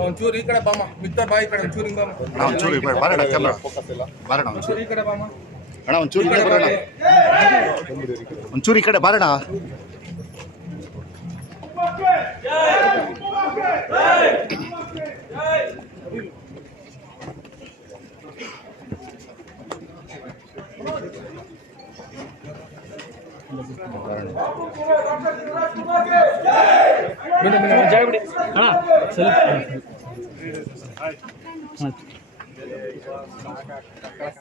ಒಂಚೂರು ಈ ಕಡೆ ಬಾಮ ಮಿತ್ತರ್ ಬಾಯಿ ಕಡೆ ಒಂಚೂರು ಹಿಂಗ ಒಂಚೂರು ಈ ಕಡೆ ಬಾರಣ ಕ್ಯಾಮ್ರಾ ಬಾರಣ ಒಂಚೂರು ಈ ಕಡೆ ಬಾಮ ಅಣ್ಣ ಒಂಚೂರು ಈ ಕಡೆ ಬರೋಣ ಒಂಚೂರು ಈ ಕಡೆ ಬಾರಣ ಜಯ ಬಿಡಿ ಅಣ್ಣ ಸ್ವಲ್ಪ